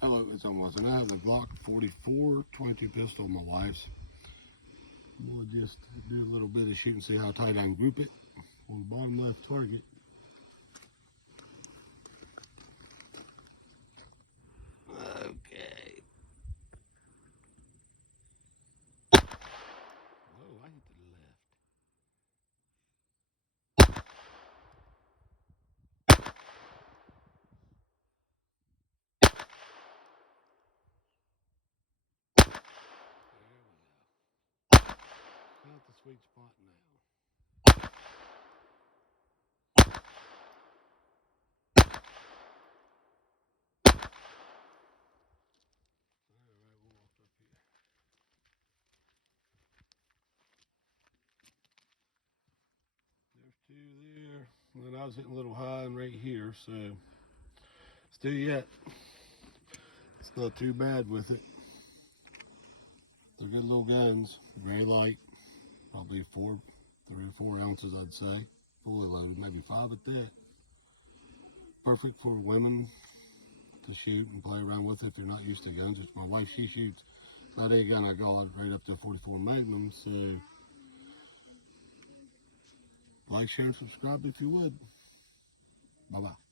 Hello, it's almost, and I have the Glock 44 22 pistol, my wife's. We'll just do a little bit of shooting, see how tight I can group it on the bottom left target. Okay. Whoa, I hit the left. Got the sweet spot now. Alright, we'll walk up here. There's two there. And then I was hitting a little high and right here, so still yet. It's not too bad with it. They're good little guns, very light, probably 3 or 4 ounces, I'd say, fully loaded, maybe 5 at that. Perfect for women to shoot and play around with if you're not used to guns. Just my wife, she shoots that A gun I got right up to a 44 Magnum. So like, share, and subscribe if you would. Bye bye.